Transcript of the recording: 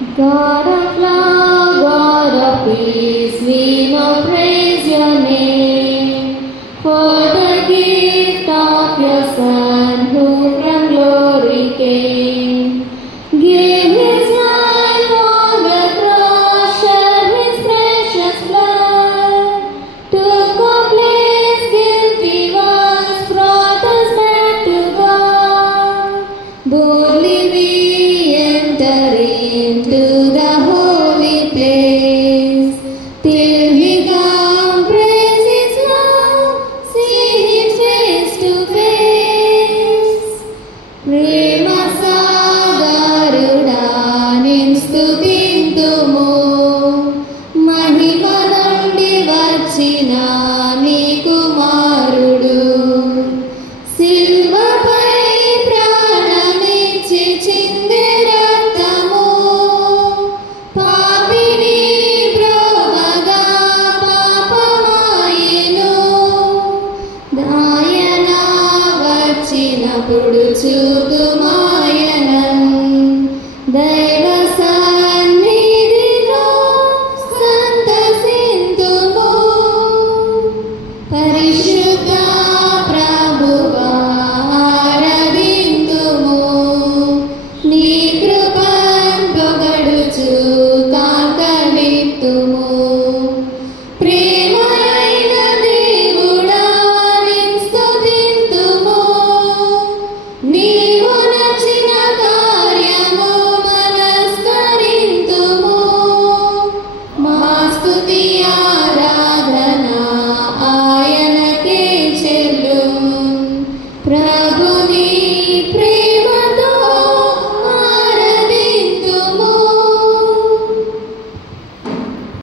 God of love, God of peace, we now praise your name for the gift of your Son who from glory came. Gave his life on the cross, shed his precious blood, took our place, guilty ones, brought us back to God. Boldly we enter in.